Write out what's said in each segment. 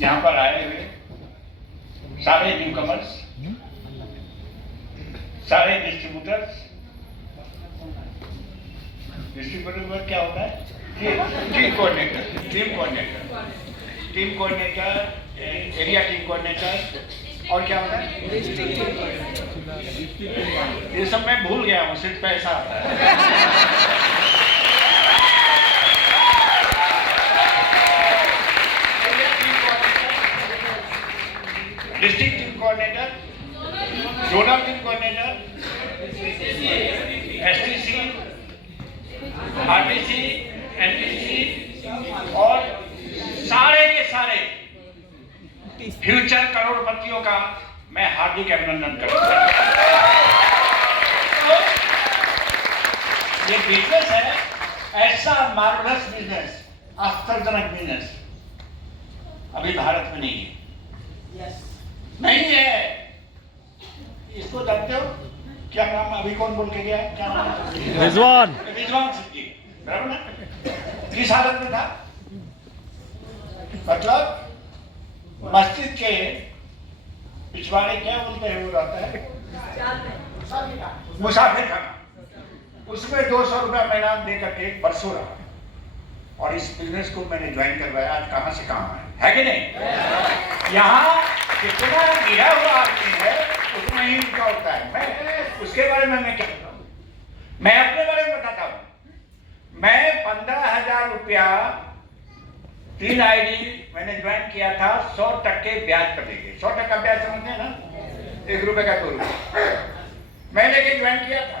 यहाँ पर आए हुए सारे न्यू कमर्स, सारे डिस्ट्रीब्यूटर्स। डिस्ट्रीब्यूटर क्या होता है? Team coordinator, area team coordinator, और क्या होता है? ये सब मैं भूल गया हूँ, सिर्फ पैसा आता है। District team coordinator, zonal team coordinator, STC, RTC, NTC और सारे के सारे फ्यूचर करोड़पतियों का मैं हार्दिक अभिनंदन करता हूं। ये बिजनेस है ऐसा मार्वलस बिजनेस, आश्चर्यजनक बिजनेस अभी भारत में नहीं है। नहीं है। इसको जानते हो? क्या नाम? अभी कौन बोल के गया? क्या नाम? रिजवान सिद्दीकी, बराबर ना? किस हालत में था? मतलब मस्जिद के पिछवाड़े क्या बोलते हैं वो रहता है मुसाफिर खाना, उसमें 200 रुपया महीना देकर के बरसों रहा। और इस बिजनेस को मैंने ज्वाइन करवाया, आज कहां से कहां है कि नहीं? यहाँ कितना गिरा हुआ आदमी है उतना ही उनका होता है। मैं उसके बारे में मैं क्या बताऊं? मैं अपने बारे में बताता हूं। मैं 15,000 रुपया 3 आईडी मैंने ज्वाइन किया था 100% ब्याज पर लेके। 100% ब्याज समझते हैं ना? 1 रुपए का 2 रुपए मैं लेके ज्वाइन किया था।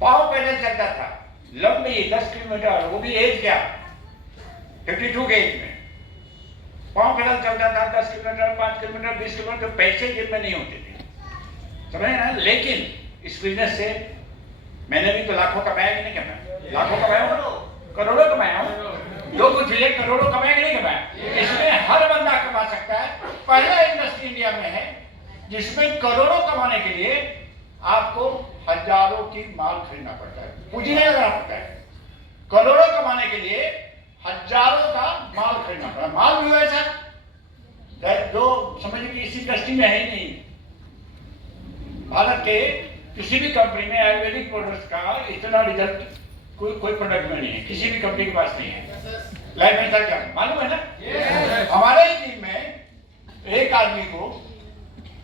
पाँव पैदल चलता था लंबी 10 किलोमीटर, वो भी एज क्या 52 के एज में पाँव पैदल चलता था 10 किलोमीटर, 5 किलोमीटर, 20 किलोमीटर। पैसे जेब में नहीं होते थे, समझे ना? लेकिन इस बिजनेस से मैंने भी तो लाखों कमाया कि नहीं कमाया? लाखों कमाया, करोड़ों कमाया हूं। जो कुछ भी करोड़ों कमाया कि नहीं कमाया? इसमें हर बंदा कमा सकता है। पहला इंडस्ट्री इंडिया में है जिसमें करोड़ों कमाने के लिए आपको हजारों की माल खरीदना पड़ता है, पूंजी नहीं लगाना पड़ता है। करोड़ों कमाने के लिए हजारों का माल खरीदना पड़ता है। माल भी वैसा जो समझिए कि इसी इंडस्ट्री में है ही नहीं। भारत के किसी भी कंपनी में आयुर्वेदिक प्रोडक्ट्स का इतना रिजल्ट कोई प्रोडक्ट में नहीं है, किसी भी कंपनी के पास नहीं है। लाइफ मेंटर क्या मालूम है ना? हमारे ही टीम में एक आदमी को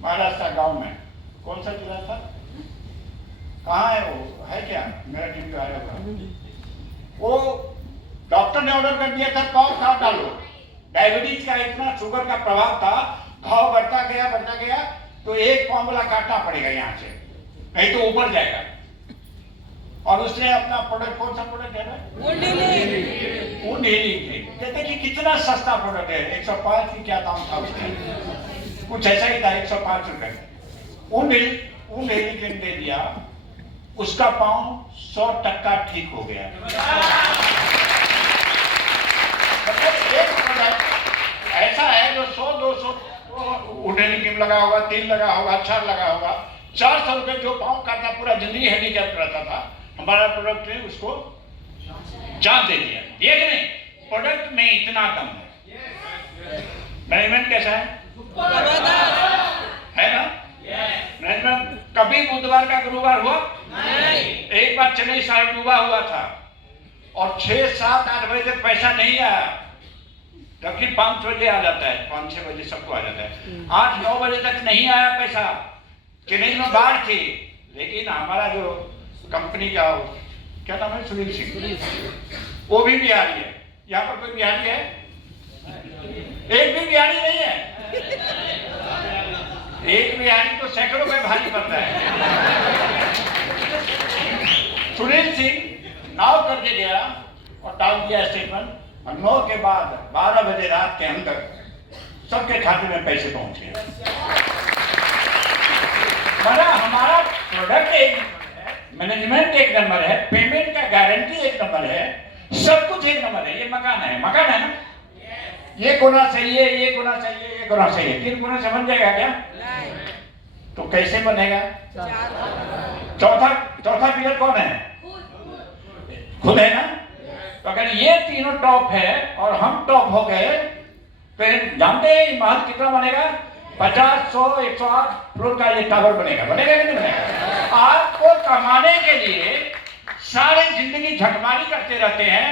महाराष्ट्र गांव में, कौन सा जिला था, कहाँ है वो, है क्या? मेरा टीम का आया था। वो डॉक्टर ने ऑर्डर कर दिया था पाँव काट डालो। डायबिटीज का इतना शुगर का प्रभाव था, घाव बढ़ता गया तो एक पाँव वाला काटना पड़ेगा यहाँ से, नहीं तो ऊपर जाएगा। और उसने अपना प्रोडक्ट, कौन सा प्रोडक्ट है? कहते कि कितना सस्ता प्रोडक्ट है, 105 की क्या दाम था उसका, कुछ ऐसा ही था, 105 रुपए। दे दिया, उसका पाँव 100% ठीक हो गया। मतलब एक प्रोडक्ट ऐसा है जो 100-200 उडेनिकिम लगा होगा, तेल लगा होगा, अक्षर लगा होगा, 400 रुपए जो पाँव काटा पूरा जिंदगी हैंडीकैप रहता था, हमारा प्रोडक्ट ने उसको जान दे दिया। ये कि नहीं? प्रोडक्ट में इतना दम है। मैनेजमेंट कैसा है ना? मैनेजमेंट कभी बुधवार का गुरुवार हुआ नहीं। एक बार चेन्नई शहर डूबा हुआ था और 6, 7, 8 बजे तक पैसा नहीं आया, जबकि 5 बजे आ जाता है, 5-6 बजे सबको आ जाता है। 8-9 बजे तक नहीं आया पैसा। चेन्नई में बाढ़ थी, लेकिन हमारा जो कंपनी का क्या नाम है, सुनील सिंह, वो भी बिहारी है। यहाँ पर कोई बिहारी है? एक भी बिहारी नहीं है। एक बिहारी तो सैकड़ों में भारी पड़ता है। सुनील सिंह नाव करके गया और डाल दिया स्टेटमेंट, और 9 के बाद 12 बजे रात के अंदर सबके खाते में पैसे पहुंच गए। हमारा प्रोडक्ट एक नंबर है, मैनेजमेंट एक नंबर है, पेमेंट का गारंटी एक नंबर है, सब कुछ एक नंबर है। ये मकान है ना? ये कोना सही है, ये कोना सही है, ये कोना सही है। 3 कोना से बन जाएगा क्या? तो कैसे बनेगा? चौथा पिलर कौन है? खुद है ना? तो अगर ये तीनों टॉप है और हम टॉप हो गए फिर जानते हैं महल कितना बनेगा? 50, 100, 108 फ्लोर का ये टावर बनेगा। बनेगा कि नहीं बनेगा? आपको कमाने के लिए सारे जिंदगी झकमारी करते रहते हैं।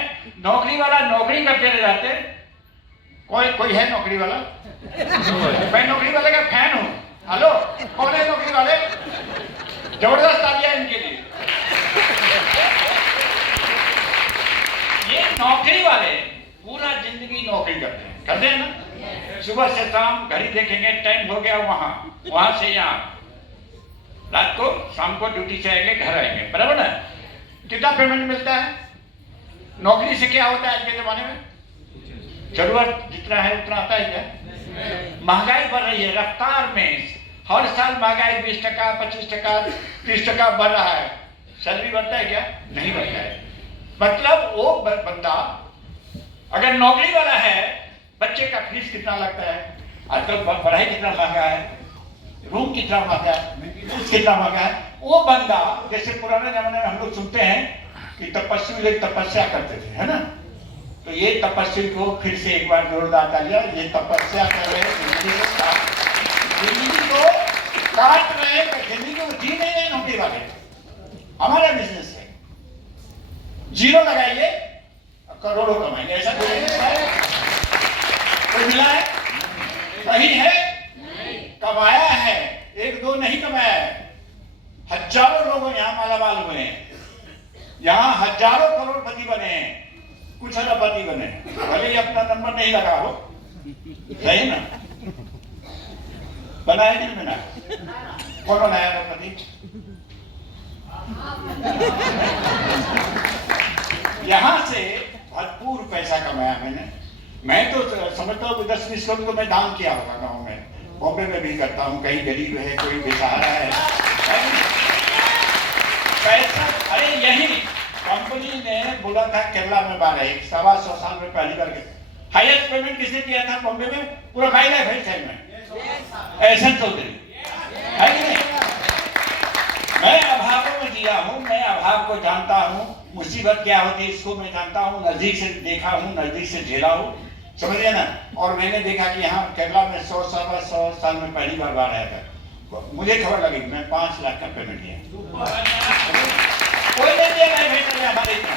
नौकरी वाला नौकरी करते रह जाते। कोई है नौकरी वाला? मैं नौकरी वाले का फैन हूं। हेलो, कौन है नौकरी वाले? जबरदस्त तालियां इनके लिए। ये नौकरी वाले पूरा जिंदगी नौकरी करते हैं ना। सुबह से शाम घड़ी देखेंगे, टाइम हो गया, वहां से यहाँ, रात को शाम को ड्यूटी से आएंगे, घर आएंगे, बराबर ना? कितना पेमेंट मिलता है? नौकरी से क्या होता है आज के जमाने में? जरूरत जितना है उतना आता है क्या? महंगाई बढ़ रही है रफ्तार में। हर साल महंगाई 20%, 25%, 30% बढ़ रहा है। सैलरी बढ़ता है क्या? नहीं बढ़ता है। मतलब वो बंदा अगर नौकरी वाला है, बच्चे का फीस कितना लगता है आजकल, पढ़ाई कितना महंगा है, रूम कितना महंगा है, फीस कितना महंगा है। वो बंदा, जैसे पुराने जमाने में हम लोग सुनते हैं कि तपस्वी लोग तपस्या करते थे, है ना? तो ये तपस्वी को फिर से एक बार जोरदार तालियां। ये तपस्या कर रहे हैं, जिंदगी को काट रहे हैं, जिंदगी को जी नहीं रहे नौकरी वाले। हमारा बिजनेस है, जीरो लगाइए करोड़ों कमाएंगे। ऐसा कोई मिला है? सही है? कमाया है, एक दो नहीं कमाया है। हजारों लोग यहाँ मालामाल हुए हैं, यहाँ हजारों करोड़पति बने हैं, कुछ अरबपति बने, भले ही अपना नंबर नहीं लगा हो। सही ना? बनाया नहीं बना? कौन बनाया अरबपति? यहां से भरपूर पैसा कमाया मैंने। मैं तो समझता हूँ 10-20 लोग तो मैं दान किया होगा गाँव में, बॉम्बे में भी करता हूँ। कहीं गरीब है, कोई बेसहारा है, पैसा। अरे यही कंपनी ने बोला था केरला में 125 साल में पहली बार हाईएस्ट पेमेंट किसने किया था बॉम्बे में? पूरा 5 लाख है साइड में, ऐसा चौधरी है कि नहीं? मैं अभावों में जिया हूँ, मैं अभाव को जानता हूँ, मुसीबत क्या होती है इसको मैं जानता हूँ, नजदीक से देखा हूँ, नजदीक से झेला हूँ, समझ गए ना? और मैंने देखा कि यहाँ केरला में 100 साल में पहली बार आया था। मुझे खबर लगी, मैं 5 लाख का पेमेंट किया, कोई नहीं दिया हमारे इतना।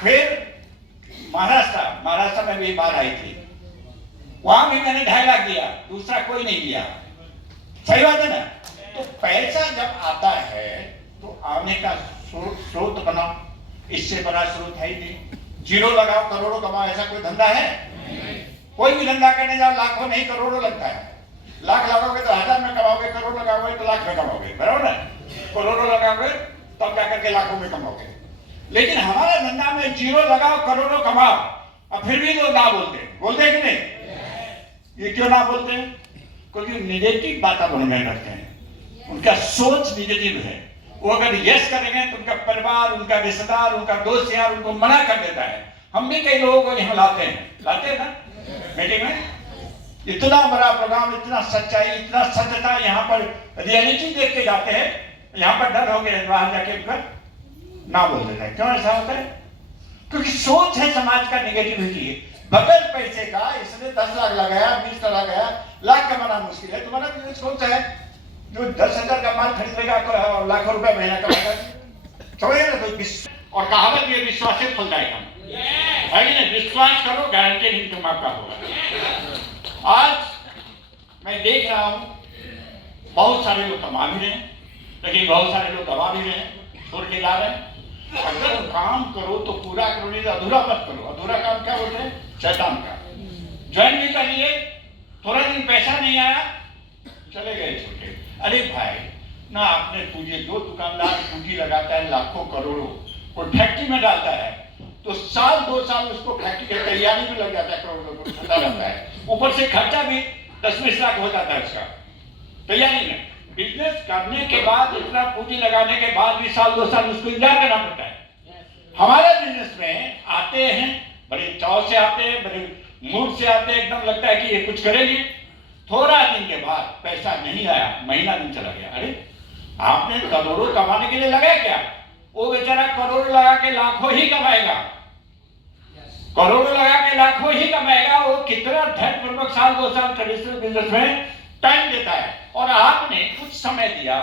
फिर महाराष्ट्र में भी बाढ़ आई थी, वहां भी मैंने 2.5 लाख दिया, दूसरा कोई नहीं दिया। सही बात है ना? तो पैसा जब आता है तो आने का स्रोत बनाओ, इससे बड़ा स्रोत है ही नहीं। जीरो लगाओ करोड़ों कमाओ, ऐसा कोई धंधा है? कोई भी धंधा करने जाओ लाखों नहीं करोड़ों लगता है। लाख लगाओगे तो 1000 में कमाओगे, करोड़ लगाओगे तो लाख में कमाओगे, बराबर ना? करोड़ों लगाओगे तब जाकर के लाखों में कमाओगे। लेकिन हमारा धंधा में जीरो लगाओ करोड़ों कमाओ, और फिर भी लोग ना बोलते हैं कि नहीं? ये क्यों ना बोलते हैं? क्योंकि निगेटिव वातावरण में रखते हैं, उनका सोच निगेटिव है। वो अगर यस करेंगे तो उनका परिवार, उनका रिश्तेदार, उनका दोस्त यार उनको मना कर देता है। हम भी कई लोगों को यहाँ लाते हैं ना मीटिंग में। इतना बड़ा प्रोग्राम, इतना सच्चाई, इतना सत्यता, यहाँ पर रियलिटी देख के जाते हैं, यहाँ पर डर हो गया बाहर जाके उनका ना बोल देता है। क्यों ऐसा होता है? क्योंकि सोच है समाज का निगेटिविटी है। बगैर पैसे का इसने 10 लाख लगाया, 20 लाख लगाया, लाख कमाना मुश्किल है। तुम्हारा बिजनेस कौन सा है जो 10,000 का माल खरीदेगा और लाखों रुपए महीना कमाएगा? समझे ना? तो और कहावत ये विश्वास से फल जाएगा, है कि नहीं? विश्वास करो, गारंटी इनकम आपका होगा। आज मैं देख रहा हूं बहुत सारे लोग कमा भी रहे हैं, लेकिन बहुत सारे लोग गवा भी रहे हैं, छोड़ के जा रहे हैं। अगर काम करो तो पूरा करो, नहीं तो अधूरा मत करो। अधूरा काम क्या बोलते हैं? शैतान का। ज्वाइन भी कर लिए, थोड़ा दिन पैसा नहीं आया, चले गए छोटे। अरे भाई ना, आपने पूंजी, जो दुकानदार पूंजी लगाता है लाखों करोड़ों, वो फैक्ट्री में डालता है तो साल 2 साल उसको फैक्ट्री की तैयारी में लग जाता है, करोड़ों को खर्चा रहता है, ऊपर से खर्चा भी 10-20 लाख हो जाता है उसका तैयारी में। बिजनेस करने के बाद, इतना पूंजी लगाने के बाद भी साल 2 साल उसको इंतजार करना पड़ता है। हमारे बिजनेस में आते हैं, बड़े चाव से आते हैं, बड़े मूड से आते हैं, एकदम लगता है कि ये कुछ करेंगे। थोड़ा दिन के बाद पैसा नहीं आया, महीना दिन चला गया। अरे आपने करोड़ों कमाने के लिए लगाया क्या? वो बेचारा करोड़ों लगा के लाखों ही कमाएगा, करोड़ों लगा के लाखों ही कमाएगा। वो कितना धन साल 2 साल ट्रेडिशनल बिजनेस में टाइम देता है और आपने कुछ समय दिया,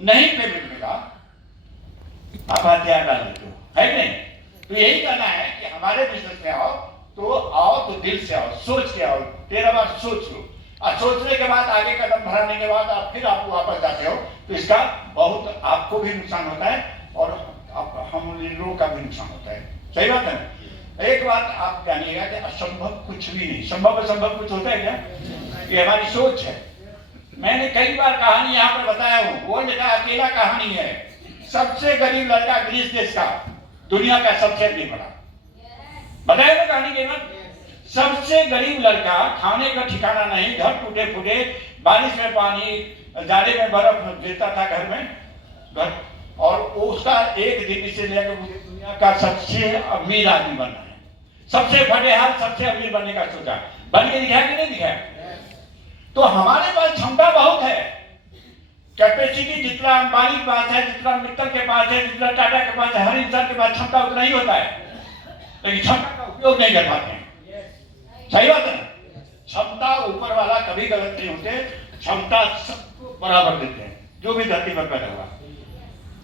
नहीं पेमेंट मिला, आप हथियार डाल देते हो, है कि नहीं? तो यही कहना है कि हमारे बिजनेस में आओ तो दिल से आओ, सोच के आओ, 13 बार सोच लो, और सोचने के बाद आगे कदम बढ़ाने के बाद आप फिर आप वापस जाते हो, तो इसका बहुत आपको भी नुकसान होता है और हम लोगों का भी नुकसान होता है। सही बात है ना? एक बात आप जानिएगा कि असंभव कुछ भी नहीं, संभव असंभव कुछ होता है क्या? ये हमारी सोच है। मैंने कई बार कहानी यहाँ पर बताया हूँ, वो जगह अकेला कहानी है। सबसे गरीब लड़का ग्रीस देश का, दुनिया का सबसे अमीर बड़ा, बताया ना कहानी के बाद? सबसे गरीब लड़का, खाने का ठिकाना नहीं, घर टूटे फूटे, बारिश में पानी, जाड़े में बर्फ गिरता था घर में, घर, और उसका एक दिन से लेकर मुझे दुनिया का सबसे अमीर आदमी बनना है, सबसे फटेहाल, सबसे अमीर बनने का सोचा, बन के दिखाया कि नहीं दिखाया? तो हमारे पास क्षमता बहुत है, कैपेसिटी जितना अंबानी के पास है, जितना मित्तल के पास है, जितना टाटा के पास है, हर इंसान के पास क्षमता उतना ही होता है, लेकिन क्षमता का उपयोग नहीं कर पाते हैं। सही बात है ना? क्षमता ऊपर वाला कभी गलत नहीं होते, क्षमता सबको बराबर देते हैं, जो भी धरती पर पैदा हुआ,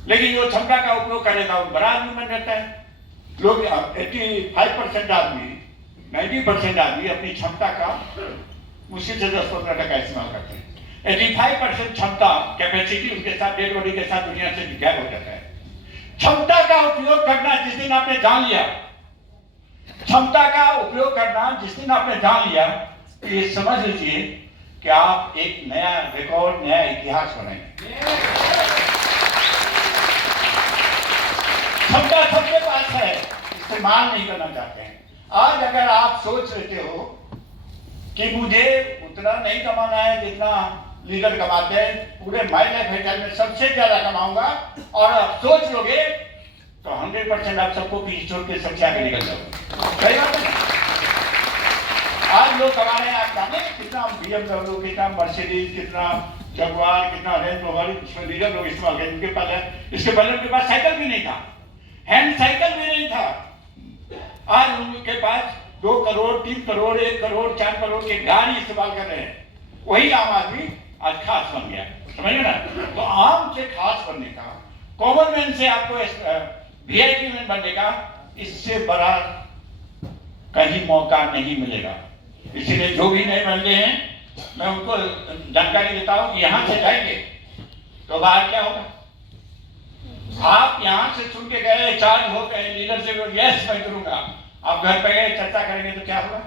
लेकिन जो क्षमता का उपयोग करेगा वो बड़ा आदमी बन जाता है। लोग 85% आदमी, 90% आदमी अपनी क्षमता का मुश्किल से 10-15% इस्तेमाल करते हैं। 85% क्षमता, कैपेसिटी, उनके साथ डेड बॉडी के साथ दुनिया से गायब हो जाता है। क्षमता का उपयोग करना जिस दिन आपने जान लिया, क्षमता का उपयोग करना जिस दिन आपने जान लिया, तो ये समझ लीजिए कि आप एक नया रिकॉर्ड, नया इतिहास बनाएंगे। क्षमता सबके पास है, इस्तेमाल नहीं करना चाहते हैं। आज अगर आप सोच लेते हो कि मुझे उतना नहीं कमाना है जितना लीडर कमाते हैं, पूरे माई लाइफ हेटल में सबसे ज्यादा कमाऊंगा, और आप सोच लोगे तो 100% आप सबको पीछे छोड़ के सबसे आगे निकल जाओगे। सही बात है? आज लोग कमा रहे हैं, आप जाने कितना BMW, कितना मर्सिडीज, कितना जगुआर, कितना रेंज रोवर लीडर लोग इस्तेमाल करते। इनके पास, इसके पहले उनके पास साइकिल भी नहीं था, हैंड साइकिल भी नहीं था। आज उनके पास 2 करोड़, 3 करोड़, 1 करोड़, 4 करोड़ की गाड़ी इस्तेमाल कर रहे हैं। वही आम आदमी आज खास बन गया, समझिए ना? तो आम से खास बनने का, कॉमन मैन से आपको VIP में बनने का, इससे बड़ा कहीं मौका नहीं मिलेगा। इसीलिए जो भी नए बंदे हैं, मैं उनको जानकारी देता हूं कि यहां से जाएंगे तो बाहर क्या होगा। आप यहां से सुन के गए, चार्ज हो गए, लीडर से यस मैं करूंगा, आप घर पे गए चर्चा करेंगे तो क्या होगा?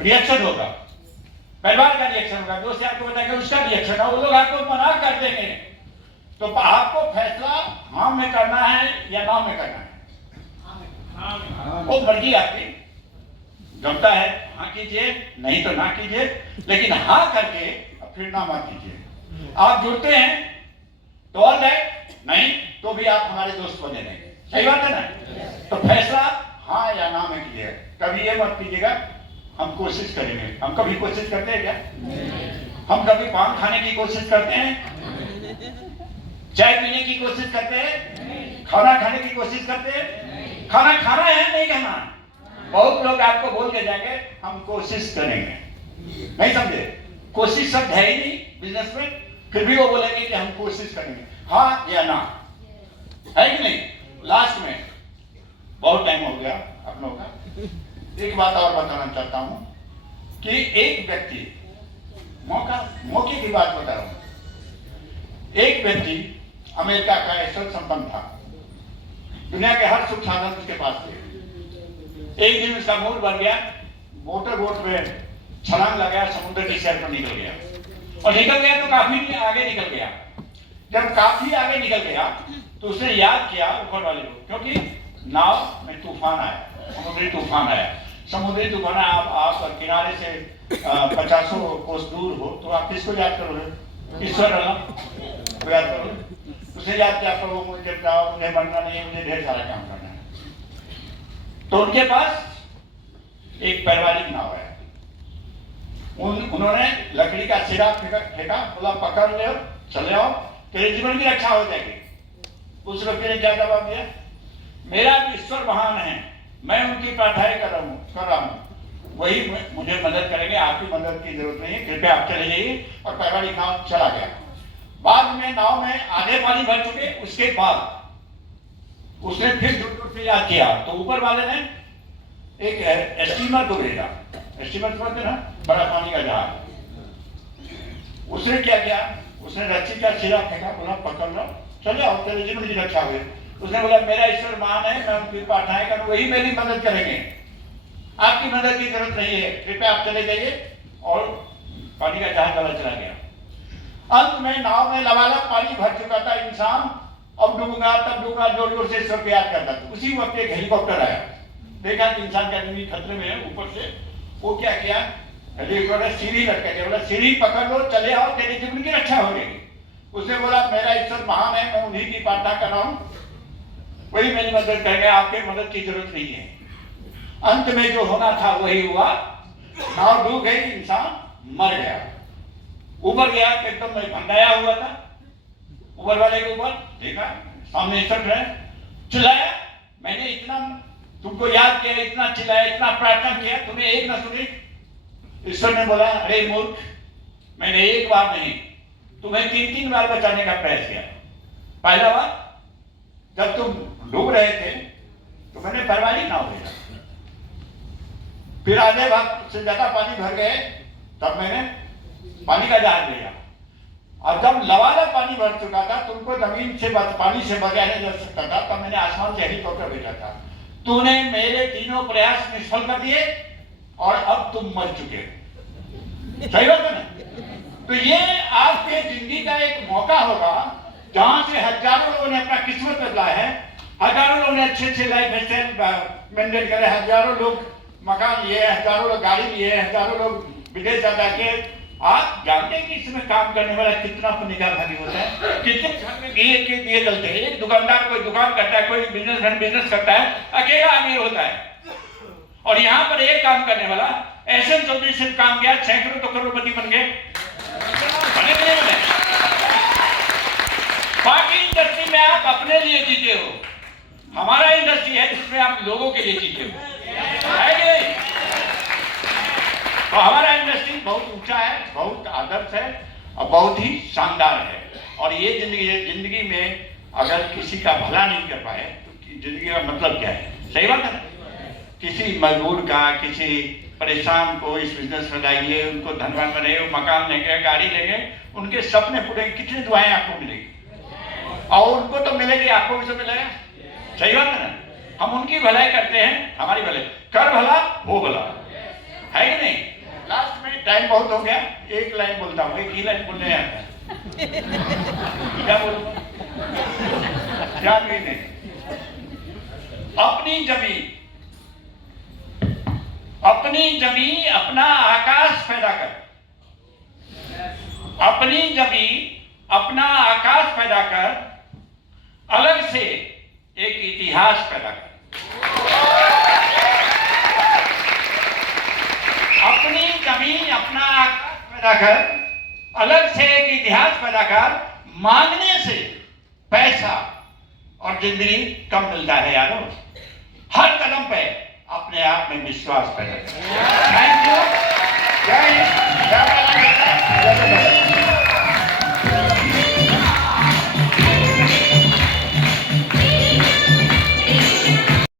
रिएक्शन होगा, परिवार का रिएक्शन होगा, दोस्त आपको बताएगा उसका रिएक्शन होगा, वो लोग आपको मना कर देंगे। तो आपको फैसला हाँ में करना है या ना में करना है, वो मर्जी आपकी, जमता है हाँ कीजिए, नहीं तो ना कीजिए, लेकिन हाँ करके फिर ना मत कीजिए। आप जुड़ते हैं तो ऑल राइट, नहीं तो भी आप हमारे दोस्त बने रहेंगे। सही बात है ना? तो फैसला हाँ या ना में कीजिएगा, कभी ये मत कीजिएगा हम कोशिश करेंगे। हम कभी कोशिश करते हैं क्या? हम कभी पान खाने की कोशिश करते हैं? चाय पीने की कोशिश करते हैं? खाना खाने की कोशिश करते हैं? खाना खाना है नहीं खाना? बहुत लोग आपको बोल के जाएंगे हम कोशिश करेंगे, नहीं समझे? कोशिश शब्द है ही नहीं बिजनेस में, फिर भी वो बोलेंगे कि हम कोशिश करेंगे, हाँ या ना, है कि नहीं? लास्ट में बहुत टाइम हो गया आप लोगों का, एक बात और बताना चाहता हूं कि एक व्यक्ति, मौके की बात बता रहा हूं, एक व्यक्ति अमेरिका का ऐसा संपन्न था, दुनिया के हर सुख साधन उसके पास थे। एक दिन उसका मूड बन गया, मोटर बोट में छलांग लगाया, समुद्र की सैर पर निकल गया, और निकल गया तो काफी आगे निकल गया। जब काफी आगे निकल गया तो उसने याद किया ऊपर वाले को, क्योंकि नाव में तूफान आया, समुद्री तूफान आया। समुद्री तूफान आया, आप किनारे से 50 कोस दूर हो तो आप किसको याद करोगे? ईश्वर को याद करोगे। उसे याद किया, प्रभु मुझे बचाओ, मुझे मरना नहीं है, मुझे ढेर सारा काम करना है। तो उनके पास एक पारिवारिक नाव है, उन्होंने लकड़ी का सिरा फेंका, बोला पकड़ ले चले आओ, तेरे जीवन की रक्षा हो जाएगी। उस व्यक्ति ने क्या जवाब दिया? मेरा ईश्वर महान है, मैं उनकी प्रार्थना कर रहा हूँ, वही मुझे मदद करेंगे, आपकी मदद की जरूरत नहीं है, कृपया आप चले जाइए। और पैवाड़ी गांव चला गया। बाद में नाव में आधे पानी भर चुके, उसके बाद उसने फिर दूर से याद किया तो ऊपर वाले ने एक स्टीमर को भेजा। स्टीमर समझते ना, बड़ा पानी का जहाज। उसने क्या किया, उसने रस्सी का सिरा फेंका, बोला पकड़ लो, चले आओ, तेरे जीवन की रक्षा हुई। उसने बोला मेरा ईश्वर महान है, मैं उनकी प्रार्थनाएं करूं, वही मेरी मदद करेंगे, आपकी मदद की जरूरत नहीं है, कृपया आप चले जाइए। और पानी का जहाज वाला चला गया। अंत में नाव में लबालब पानी भर चुका था। इंसान अब डूबूंगा तब डूबूंगा जोर जोर से ईश्वर को याद करता था। उसी वक्त एक हेलीकॉप्टर आया, देखा कि इंसान का जिंदगी खतरे में है। ऊपर से वो क्या किया, हेलीकॉप्टर सीढ़ी लटका दिया, बोला सीढ़ी पकड़ लो, चले आओ, तेरे जीवन की रक्षा हो जाएगी। उसने बोला मेरा ईश्वर महान है, मैं उन्हीं की प्रार्थना कर रहा हूं, वही मेरी मदद करेंगे, आपके मदद की जरूरत नहीं है। अंत में जो होना था वही हुआ, नाव डूब गई, इंसान मर गया। ऊपर गया तो एकदम भंडाया हुआ था, ऊपर वाले के ऊपर देखा सामने ईश्वर है, चिल्लाया, मैंने इतना तुमको याद किया, इतना चिल्लाया, इतना प्रार्थना किया, तुम्हें एक न सुनी। ईश्वर ने बोला अरे मूर्ख, मैंने एक बार नहीं तुम्हें 3-3 बार बचाने का प्रयास किया। पहला बार जब तुम डूब रहे थे तो मैंने परवाही नाव भेजा, फिर आधे भाग से ज्यादा पानी भर गए तब मैंने पानी का जहाज भेजा। और जब लबालब पानी भर चुका था, तुमको जमीन से पानी से बचाने जा सकता था, तब मैंने आसमान से हेलीकॉप्टर भेजा था। तूने मेरे तीनों प्रयास निष्फल कर दिए और अब तुम मर चुके हो। सही बात है ना? तो ये आपके जिंदगी का एक मौका होगा जहां से हजारों लोगों ने अपना किस्मत बदला है, हजारों लोगों ने अच्छे लाइफ स्टाइल मेंटेन करे, हजारों लोग मकान लिए, हजारों लोग गाड़ी लिए, हजारों लोग विदेश जा के। आप जानते हैं कि इसमें काम करने वाला कितना पुण्यभागी होता है, कितने घर में दिए जलते हैं। एक दुकानदार कोई दुकान करता है, कोई बिजनेसमैन बिजनेस करता है, अकेला अमीर होता है। और यहाँ पर एक काम करने वाला एसएन चौधरी से काम किया, सैकड़ों तो करोड़पति बन गए, बने नहीं बने। बाकी इंडस्ट्री में आप अपने लिए जीते हो, हमारा इंडस्ट्री है जिसमें आप लोगों के लिए जीते हो, है कि नहीं? तो हमारा इंडस्ट्री बहुत ऊंचा है, बहुत आदर्श है और बहुत ही शानदार है। और ये जिंदगी में अगर किसी का भला नहीं कर पाए तो जिंदगी का मतलब क्या है? सही बात है ना? किसी मजदूर का, किसी परेशान को इस बिजनेस में लाइए, उनको धनवान बनाइए, मकान लेंगे, गाड़ी लेंगे, उनके सपने पूरे, कितनी दुआएं आपको मिलेगी और उनको तो मिलेगी, आपको भी तो मिलेगा। सही बात है ना? हम उनकी भलाई करते हैं, हमारी भलाई, कर भला हो भला, है कि नहीं? लास्ट में टाइम बहुत हो गया, एक लाइन बोलता हूँ, एक ही लाइन बोलने आता है। क्या बोलूं? याद भी नहीं। अपनी जमीन अपना आकाश पैदा कर, अपनी जमीन अपना आकाश पैदा कर, अलग से एक इतिहास पैदा कर। अपनी जमीन अपना आकाश पैदा कर, अलग से एक इतिहास पैदा कर। मांगने से पैसा और जिंदगी कम मिलता है यारों। हर कदम पे अपने आप में विश्वास पैदा कर। Thank you.